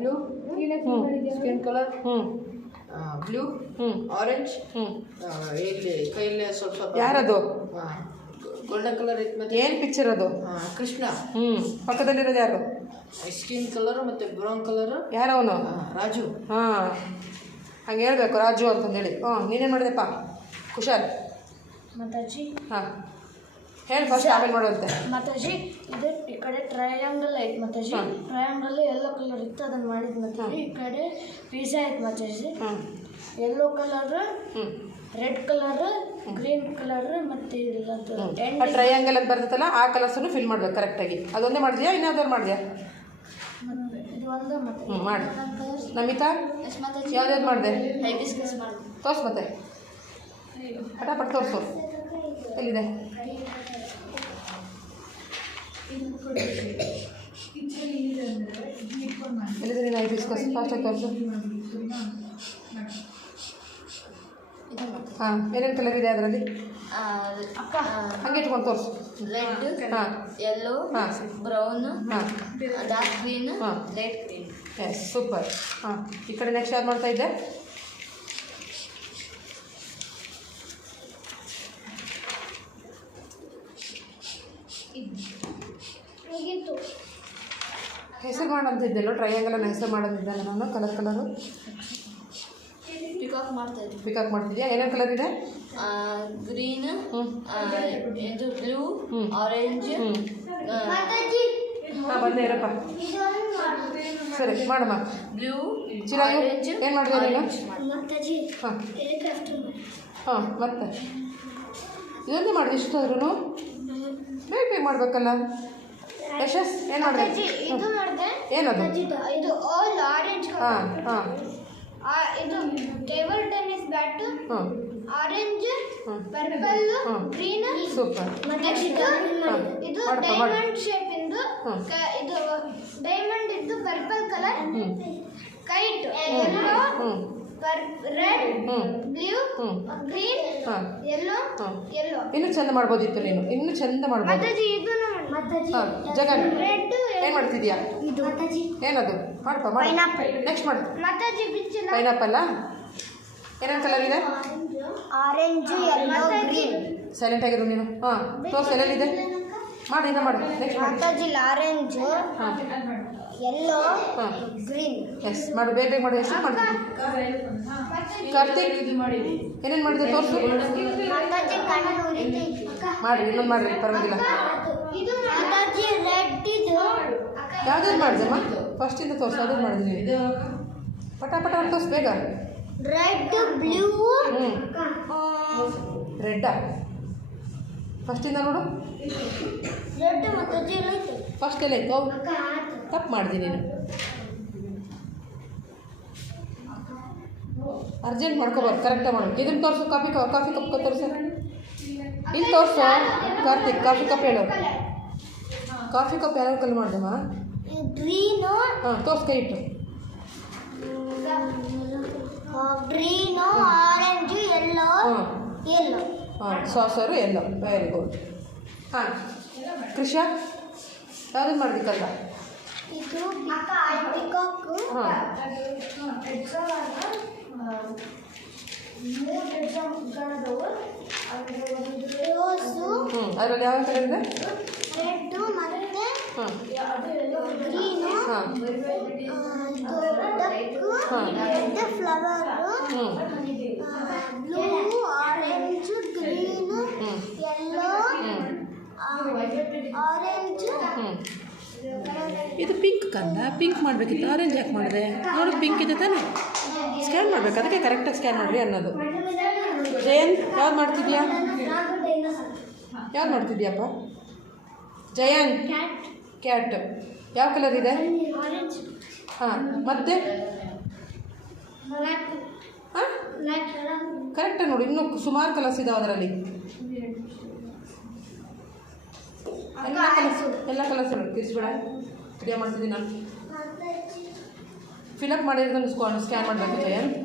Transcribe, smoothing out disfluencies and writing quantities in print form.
blue skin colour blue orange ಇಲ್ಲಿ ಕೈಯಲ್ಲಿ ಸ್ವಲ್ಪ ಸ್ವಲ್ಪ ಯಾರದು ಗೋಲ್ಡನ್ ಕಲರ್ ಐತೆ ಮತ್ತೆ ಏನು ಪಿಕ್ಚರ್ ಅದು ಕೃಷ್ಣ ಪಕ್ಕದಲ್ಲಿರೋದು ಯಾರು ಸ್ಕಿನ್ ಕಲರ್ ಮತ್ತು ಬ್ರೌನ್ ಕಲರ್ ಯಾರವನು ರಾಜು ಹಂಗೆ ಹೇಳ್ಬೇಕು ರಾಜು ಅಂತಂದೇಳಿ ನೀನೇನು ಮಾಡಿದೆಪ್ಪ ಕುಶಾಲ್ ಮಾತಾಜಿ ಹೇಳಿ ಫಸ್ಟ್ ಆಮೇಲೆ ಮಾಡುವಂತೆ ಮಾತಾಜಿ ಇದು ಈ ಕಡೆ ಟ್ರಯಾಂಗಲ್ ಐತೆ ಮಾತಾಜಿ ಟ್ರಯಾಂಗಲ್ ಯೆಲ್ಲೋ ಕಲರ್ ಇತ್ತು ಅದನ್ನು ಮಾಡಿದ್ದು ಮಾತಾಜಿ ಈ ಕಡೆ ಪಿಜ್ಜಾ ಐತೆ Mataji yellow colour red colour green colour ಮತ್ತು ಇದು ಟ್ರಯಾಂಗಲ್ ಅಂತ ಬರ್ತೈತಲ್ಲ ಆ ಕಲರ್ಸನ್ನು ಫಿಲ್ ಮಾಡ್ಬೇಕು ಕರೆಕ್ಟಾಗಿ ಅದೊಂದೇ ಮಾಡಿದ್ಯಾ ಇನ್ನಾದ್ರು ಮಾಡಿದ್ಯಾ ಇದು ಒಂದು ಮತ್ತೆ ಮಾಡಿ ನಮಿತಾ ಯಾವ್ದಾದ್ರು ಮಾಡಿದೆ ಹೈಬಿಸ್ಕಸ್ ಮಾಡಿ ತೋರ್ಸು ಮತ್ತೆ ಪಟಾಪಟ್ ತೋರಿಸು ಎಲ್ಲಿದೆ ಎಲ್ಲಿದೆ ನೀನು ಹೈಬಿಸ್ಕಸ್ ಫಾಸ್ಟಾಗಿ ತೋರಿಸು ಏನೇನು ಕಲರ್ ಇದೆ ಅದರಲ್ಲಿ ಹಂಗೆ ಇಟ್ಕೊಂಡು ತೋರಿಸು red yellow brown dark green light green yes super ಈ ಕಡೆ ನೆಕ್ಸ್ಟ್ ಯಾವ್ದು ಮಾಡ್ತಾ ಇದ್ದೆ ಹೆಸರು ಮಾಡೋಂತಿದ್ದೆಲ್ಲೋ ಟ್ರಯಾಂಗಲನ್ನು ಹೆಸರು ಮಾಡೋದಿದ್ದಲ್ಲ ನಾನು ಕಲರು ಪಿಕಾಕ್ ಮಾಡ್ತಿದ್ಯಾ ಏನೇನು ಕಲರ್ ಇದೆ ಗ್ರೀನ್ ಇದು ಬ್ಲೂ ಆರೆಂಜ್ ಬಂದೇ ಇರಪ್ಪ ಸರಿ ಮಾಡಮ್ಮ ಬ್ಲೂ ಚಿರಾಯು ಏನು ಮಾಡಿದೆ ನೀನು ಮತ್ತೆ ಇದೊಂದೇ ಮಾಡಿದೆ ಇಷ್ಟಾದ್ರೂ ಬೇಗ ಮಾಡಬೇಕಲ್ಲ ಯಶಸ್ ಏನು ಮಾಡಿದೆ ಏನದು ಇದು ಆಲ್ ಆರೆಂಜ್ ಇದು table tennis bat orange purple green super ಇದು ಡೈಮಂಡ್ ಶೇಪ್ ಇಂದು ಇದು ಡೈಮಂಡ್ ಇದ್ದು purple colour kite yellow red blue green yellow ಇನ್ನೂ ಚಂದ ಮಾಡ್ಬೋದಿತ್ತು ನೀನು ಇನ್ನೂ ಚಂದ ಮಾಡ್ಬೋದು ಜಗನ್ ಏನು ಮಾಡ್ತಿದ್ಯಾ ಏನದು ಮಾಡಪ್ಪ ಮಾಡಿ ನೆಕ್ಸ್ಟ್ ಮಾಡು ಪೈನಾಪಲ್ಲ ಏನೇನು ಕಲರ್ ಇದೆ ಆರೆಂಜ್ ಯೆಲ್ಲೋ ಗ್ರೀನ್ ಸೈಲೆಂಟ್ ಆಗಿರು ನೀನು ತೋರ್ಸು ಎಲ್ಲೆಲ್ಲಿದೆ ಮಾಡಿ ಇನ್ನೂ ಮಾಡಿ ನೆಕ್ಸ್ಟ್ ಮಾತಾಜಿ ಆರೆಂಜ್ ಯೆಲ್ಲೋ ಗ್ರೀನ್ ಎಸ್ ಮಾಡು ಬೇಗ ಬೇಗ ಮಾಡು ಎಷ್ಟು ಮಾಡ್ತೀನಿ ಕಾರ್ತಿಕ್ ಏನೇನು ಮಾಡಿದೆ ತೋರಿಸು ಮಾಡಿ ಇನ್ನೊಂದು ಮಾಡಿರಿ ಪರವಾಗಿಲ್ಲ ಯಾವ್ದಾದ್ರು ಮಾಡಿದೆಮ್ಮ ಫಸ್ಟಿಂದ ತೋರಿಸು ಯಾವ್ದಾದ್ರು ಮಾಡಿದ್ದೀನಿ ಪಟ ತೋರಿಸು ಬೇಗ ರೆಡ್ ಬ್ಲೂ ರೆಡ್ಡಾ ಫಸ್ಟಿಂದ ನೋಡು ರೆಡ್ ಮತ್ತು ಫಸ್ಟ್ ಎಲ್ಲ ಇತ್ತು ತಪ್ಪು ಮಾಡಿದೆ ನೀನು ಅರ್ಜೆಂಟ್ ಮಾಡ್ಕೋಬಾರ್ದು ಕರೆಕ್ಟಾಗಿ ಮಾಡು ಇದನ್ನು ತೋರಿಸು ಕಾಫಿ ಕಪ್ ತೋರಿಸು ಇಲ್ಲಿ ತೋರಿಸು ಕಾರ್ತಿಕ್ ಕಾಫಿ ಕಪ್ ಹೇಳು ಕಾಫಿ ಕಪ್ ಯಾರು ಕಲ್ಲು ಮಾಡ್ದಮ್ಮ ಗ್ರೀನು ತೋರ್ಸು ಕೈ ಇಟ್ಟು ಗ್ರೀನು ಆರೆಂಜ್ ಯೆಲ್ಲೋ ಸಾಸರು ಎಲ್ಲೋ ವೆರಿ ಗುಡ್ ಕೃಷಾ ಯಾವ್ದು ಮಾಡ್ಬೇಕಲ್ಲ ಇದು ಪಿಕಾಕ್ ಅದರಲ್ಲಿ ಯಾವ ಕಲರ್ ಇದೆ ರೆಡ್ ಮತ್ತೆ green red flower blue orange green yellow orange ಇದು ಪಿಂಕ್ ಕಂದ ಪಿಂಕ್ ಮಾಡಬೇಕಿತ್ತು ಆರೆಂಜ್ ಯಾಕೆ ಮಾಡಿದೆ ನೋಡು ಪಿಂಕ್ ಇದೆ ತಾನೆ ಸ್ಕ್ಯಾನ್ ಮಾಡಬೇಕು ಅದಕ್ಕೆ ಕರೆಕ್ಟಾಗಿ ಸ್ಕ್ಯಾನ್ ಮಾಡಿರಿ ಅನ್ನೋದು ಜಯಂತ್ ಯಾವ್ದು ಮಾಡ್ತಿದ್ಯಾ ಯಾವ್ದು ಮಾಡ್ತಿದ್ಯಪ್ಪ ಜಯಂತ್ ಕ್ಯಾಟ್ ಯಾವ ಕಲರ್ ಇದೆ ಮತ್ತೆ ಕರೆಕ್ಟಾಗಿ ನೋಡಿ ಇನ್ನೂ ಸುಮಾರು ಕಲರ್ಸ್ ಇದಾವೆ ಅದರಲ್ಲಿ ಎಲ್ಲ ಕಲರ್ಸ್ ತಿರ್ಸ್ಬೇಡ ವಿಡಿಯೋ ಮಾಡ್ತಿದ್ದೀನಿ ನಾನು ಫಿಲಪ್ ಮಾಡಿರೋದನ್ನು ಸ್ಕ್ಯಾನ್ ಮಾಡಬೇಕು ಜಯಂತ್